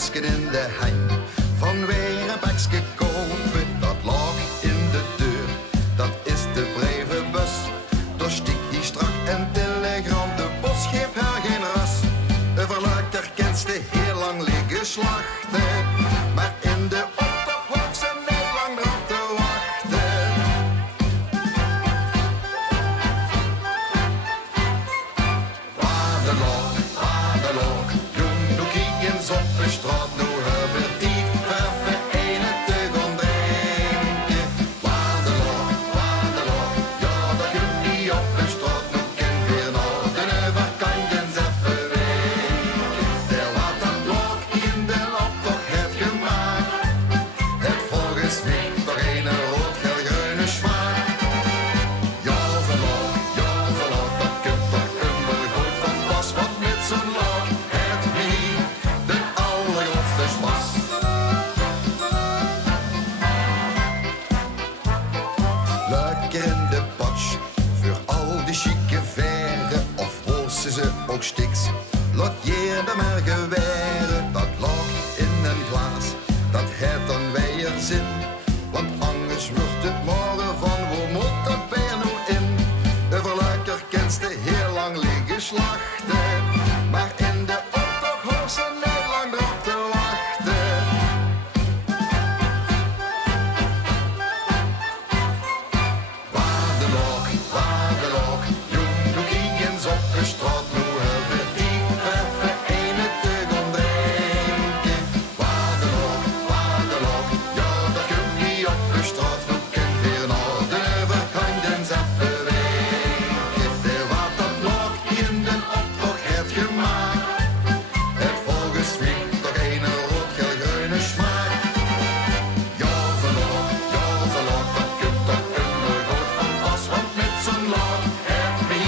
luiksken in de hang. Van weer een pakje kopen, dat lag in de deur. Dat is de brievenbus, door stik hier strak en telegram. De bos geeft haar geen ras. Overluik der kenste heel lang liggen slachten. Maar in de optocht hoeft ze niet lang erop te wachten. Waderlook, doen doe kiekens op de straat. Nu hebben die verven ene te gaan drinken. Waderlook, ja dat kunt niet op de straat. Nu ken weer nou de overkantens even weken. Der wat dat blok in de optocht heeft gemaakt. Het volgens mij toch een rood-geel-groene smaak. Ja verloop, dat kunt toch immer goed van pas. Want met zo'n lok het wie de allergrootste spas. Lekker in de patch, voor al die chique veren. Of hossen ze ook stiks, laat je de maar geweren. Dat lag in een glaas, dat heeft dan weer zin. Want anders wordt het morgen van, hoe moet dat bij nu in? Overluiker kenste heel lang liggen slachten. Maar in de optocht hoeft ze niet lang erop te wachten. Waderlook, jong doe kiekens op de straat. Nu hebben die verven ene te gaan drinken. Waderlook, ja dat kunt niet op de straat. Nu kent weer nou de overkantens even weken. De wat dat blok in de optocht heeft gemaakt. Het volgens mij toch een rood-geel-groene smaak. Ja verloop, dat kunt toch immer goed van pas. Want met zo'n lok heb je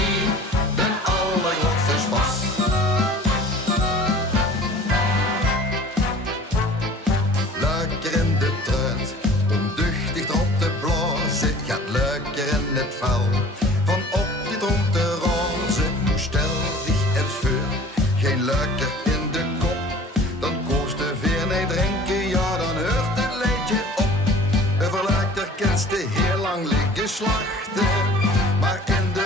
de allergrootste spas. Lekker in de truit, om duchtig erop te blazen. Gaat lekker in het vel, van op die trom te razen. Moe stel dich en scheur, geen lekker in de kop. Dan koos de veer niet drinken, ja dan hoort het leedje op. Overluik der kenste heel lang liggen slachten. Maar in de